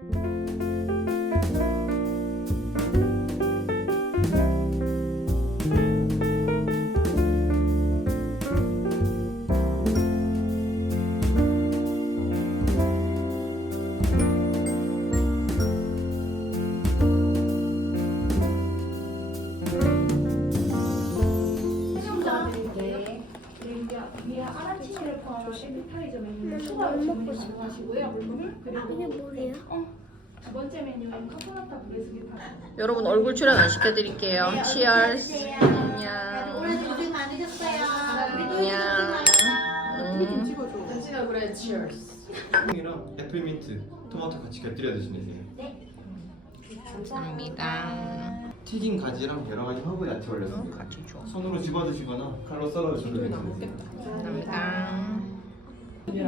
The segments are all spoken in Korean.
아라 치니를 포함한 에피타이저 메뉴는 추가로 주문이 가능하시고요. 그리고 이게 뭐예요? 두 번째 메뉴는 카포나타 브레스기 파. 여러분 얼굴 출연 안 시켜드릴게요. 치얼스. 안녕. 오늘 고생 많으셨어요. 안녕. 음. 이랑 애플민트, 토마토 같이 곁들여 드시면 돼요. 감사합니다. 튀긴 가지랑 여러 가지 허브 야채 올렸습니다. 같이 줘. 손으로 집어 드시거나 칼로 썰어 드셔도 괜찮습니다. 감사합니다. 잘.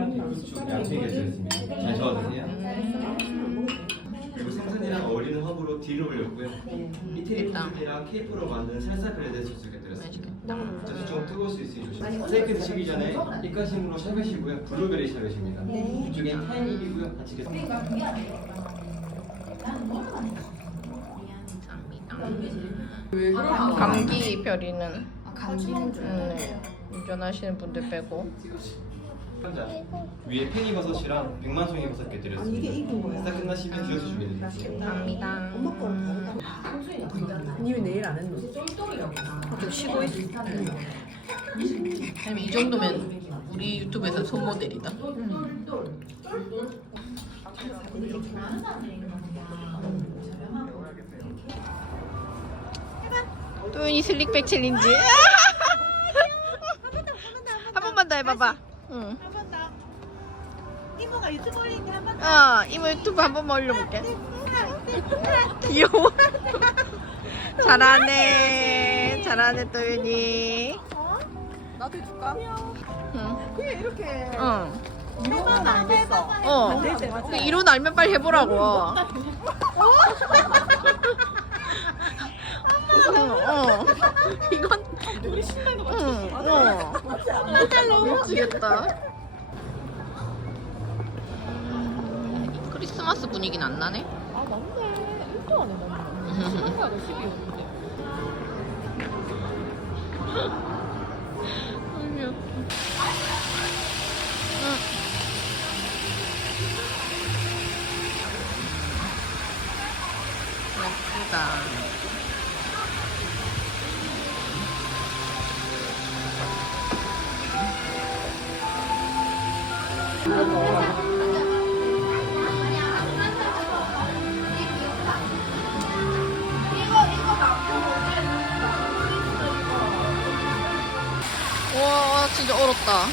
음. 그리고 생선이랑 어울리는 허브로 딜을 올렸고요. 이태리 됐다. 소스랑 케이프로 만든 살사 브레드 소스 곁들였습니다. 맛있겠다. 저도 좀 뜨거울 수 있으니 조심. 스테이크 드시기 전에 입가심으로 샤베시고요. 블루베리 샤베시입니다. 이쪽엔 타이닉이고요. 같이 곁들였습니다. 감사합니다. 감기 별이는 네. 운전하시는 분들 빼고 혼자 위에 팽이버섯이랑 백만송이버섯 곁들였습니다. 이게 익은 거야? 싹 끝나시면 주워서 준비해드릴게요. 감사합니다. 님이 내일 안 했노? 좀 쉬고 있어. 아니, 이 정도면 우리 유튜브에서 손모델이다. 또윤이 슬릭백 챌린지. 한 번만 더 해봐봐. 응. 이모가 유튜브 올리니까 한번 어, 이모 유튜브 한 번만 올려볼게. 귀여워. 잘하네. 잘하네, 또윤이. 나도 해줄까? 응. 그냥 이렇게 응. 어. 될 때, 맞지? 그 이론 알면 빨리 해보라고. 어. 어. 이건 우리 신나는 거 응. 어. 미치겠다. 음, 크리스마스 분위기는 안 나네. 아 맞네. 1도 안 해, 나는. 10일하고 12였 진짜 얼었다. 어.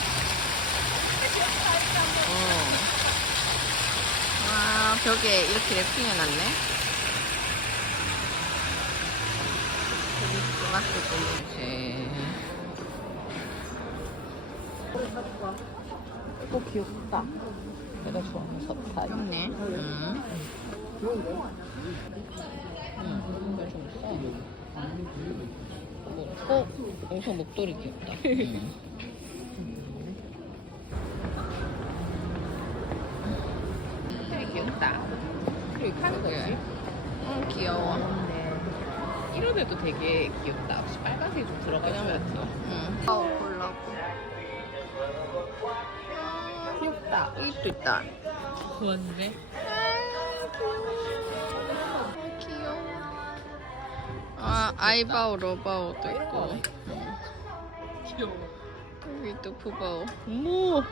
와 벽에 이렇게 랩핑해 놨네. 크리스마스 분이지. 이거 귀엽다. 내가 좋아하는 서타. 있네. 음. 어, 여기서 목도리 귀엽다. 음. 그리고 카는 거지? 응, 귀여워. 이런 애도 되게 귀엽다. 혹시 빨간색이 좀 들어가는 것 같아. 응. 어, 보려고. 귀엽다. 여기도 있다. 좋았네. 귀여워. 아, 아이바오, 러바오도 있고. 귀여워. 여기도 푸바오. 어머!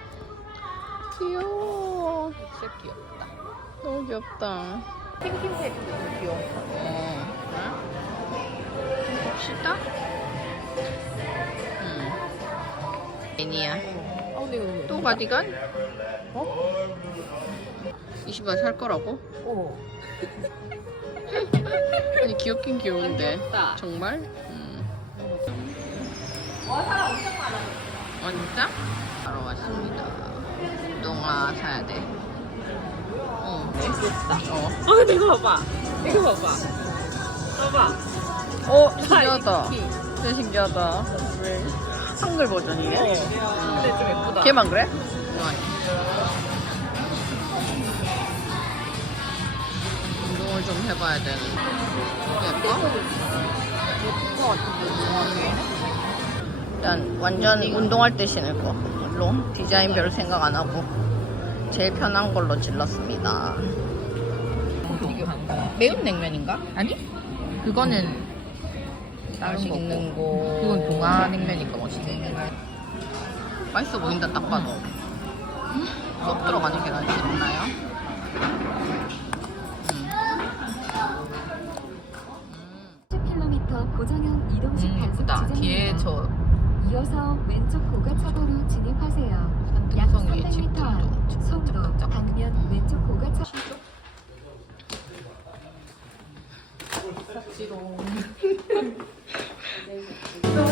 귀여워. 진짜 귀엽다. 너무 귀엽다. 핑핑색도 너무 귀여워. 어. 봅시다. 응. 애니야. 아 근데 이거 너무 또 가디건? 어? 20원 살 거라고? 어. 아니 귀엽긴 귀여운데. 정말? 음. 와 사람 엄청 많아. 어 진짜? 바로 왔습니다. 동화 사야 돼. 어. 귀엽다. 어. 아 근데 이거 봐봐. 이거 봐봐. 봐봐. 어 신기하다. 키. 진짜 신기하다. 왜? 한글 버전이래? 근데 좀 예쁘다. 걔만 그래? 좀 해봐야 되는데. 예뻐? 일단 완전 운동할 때 신을 거. 물론 디자인 별 생각 안 하고 제일 편한 걸로 질렀습니다. 매운 냉면인가? 아니? 그거는 다시 있는 거. 그건 동아 냉면인가 멋있네. 맛있어 보인다 딱 봐도. 쏙 들어가는 계란이 있나요? 10km 고정형 이동식 음, 단속 예쁘다. 뒤에 지점입니다. 저 이어서 왼쪽 고가차도로 진입하세요. 약 산등성 위에 300m 집들도 앞 송도. 방면 왼쪽 고가차.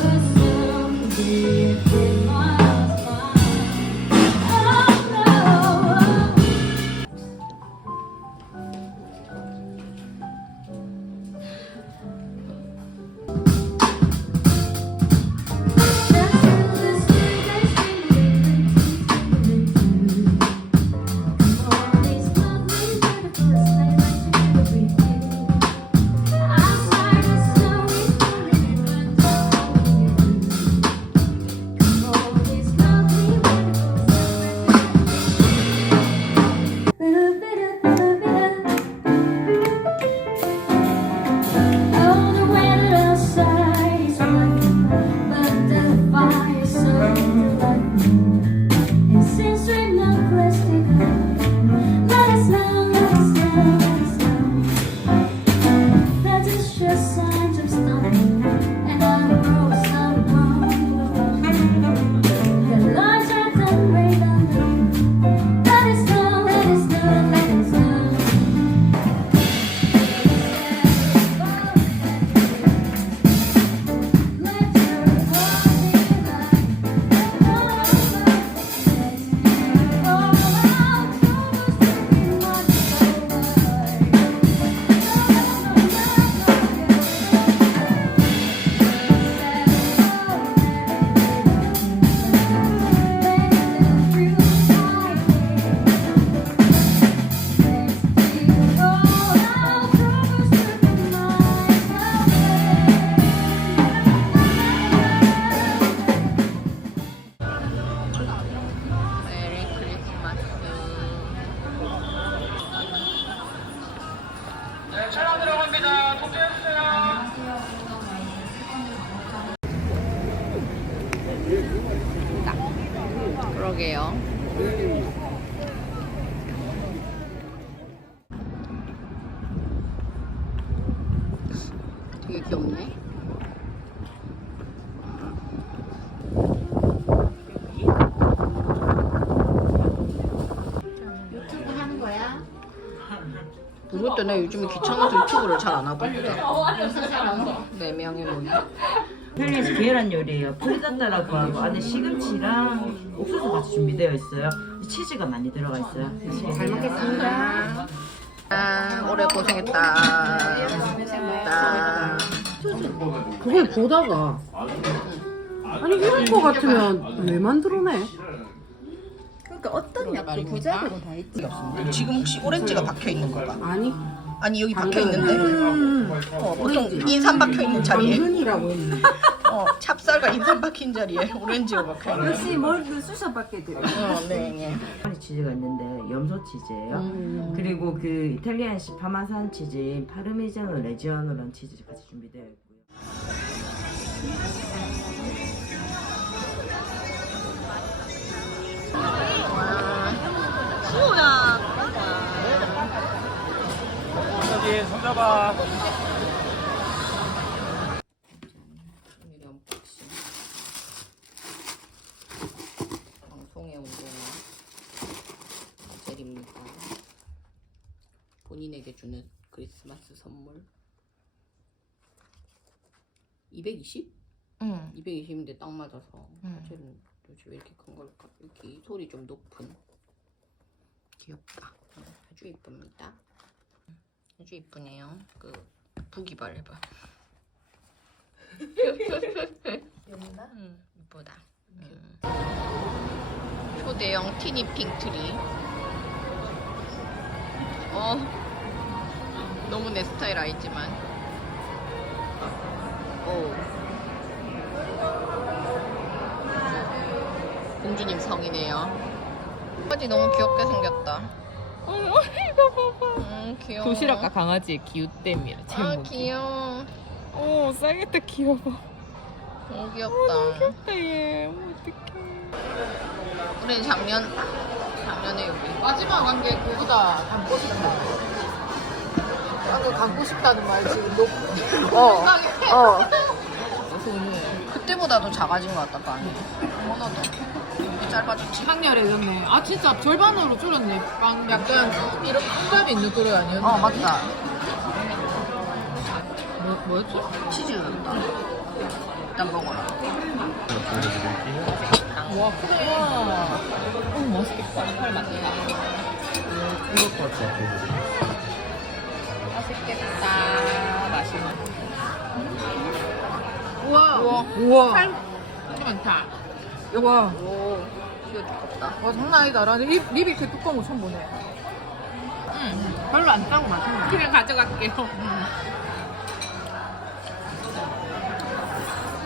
Since we're swim 그러게요. 되게 귀엽네. 모르겠다. 나 요즘에 귀찮아서 유튜브를 잘 안 하고 있다. 잘안 네 명이 모이. 펠리에서 계란 요리예요. 프리다따라고 하고 안에 시금치랑 옥수수 같이 준비되어 있어요. 치즈가 많이 들어가 있어요. 잘 먹겠습니다. 아, 오래 고생했다. 나 그걸 보다가 아니 이럴 거 같으면 왜 만들어내? 그러니까 어떤 약도 부자되고 다 있지. 지금 혹시 오렌지가 박혀 있는 건가? 아니 아니 여기 박혀 있는데 음, 어, 보통 인삼 박혀 있는 자리에 당근이라고 했는데 어, 찹쌀과 인삼 박힌 자리에 오렌지가 박혀 있는. 역시 뭘그 쑤셔밖에 들어 어, 네, 네. 치즈가 있는데 염소 치즈예요. 음. 그리고 그 이탈리안식 파마산 치즈인 파르미자노 레지아노라는 치즈 같이 준비되어 있고요. 손잡아. 방송의 운동화 젤입니다. 본인에게 주는 크리스마스 선물. 220? 응. 220인데 딱 맞아서 음. 젤은 도대체 왜 이렇게 큰 걸까? 이렇게 이 소리 좀 높은. 귀엽다. 응, 아주 이쁩니다. 아주 이쁘네요. 그 부기발 해봐. 용가? 음, 이쁘다. 음. 초대형 티니핑 트리. 어. 너무 내 스타일 아니지만. 오. 공주님 성이네요. 강아지 너무 귀엽게 생겼다. 어, 이거 봐봐. 음, 귀여워. 도시락과 강아지의 기웃댐이라 아, 제목이. 귀여워. 오, 쌍했다 귀여워. 너무 귀엽다. 귀엽다 얘. 어떡해. 우리 작년, 작년에 여기. 마지막 한 게 그거다. 갖고 싶다. 나도 갖고 싶다는 말 지금 너 어. 어. 그때보다도 작아진 것 같다, 빵이. 어머나도. 짧아졌지. 상렬해졌네. 아 진짜 절반으로 줄었네. 빵 약간 이런 풍감이 있는 그릇 아니었나? 어, 맞다. 뭐, 뭐였지? 치즈 넣었다. 일단 먹어라. 와 크다. 오, 맛있겠다. 펄 맞다. 맛있겠다. 맛있는. 우와. 우와. 우와. 살 많다. 와. 오, 이거 두껍다. 와 장난 아니다. 나 립, 립이 이렇게 두꺼운 거 처음 보네. 응. 별로 안 짜고 맛있네. 그냥 가져갈게요.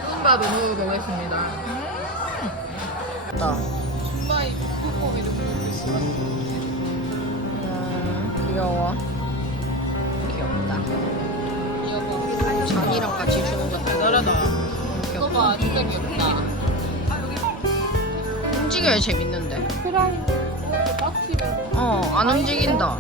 순바 너무 먹겠습니다. 나. 순바이 국고기도 먹겠습니다. 음, 귀여워. 귀엽다. 장이랑 같이 주는 거 대단하다. 봐 진짜 귀엽다. 움직여야 재밌는데. 프라이 빡치면 어, 안 움직인다.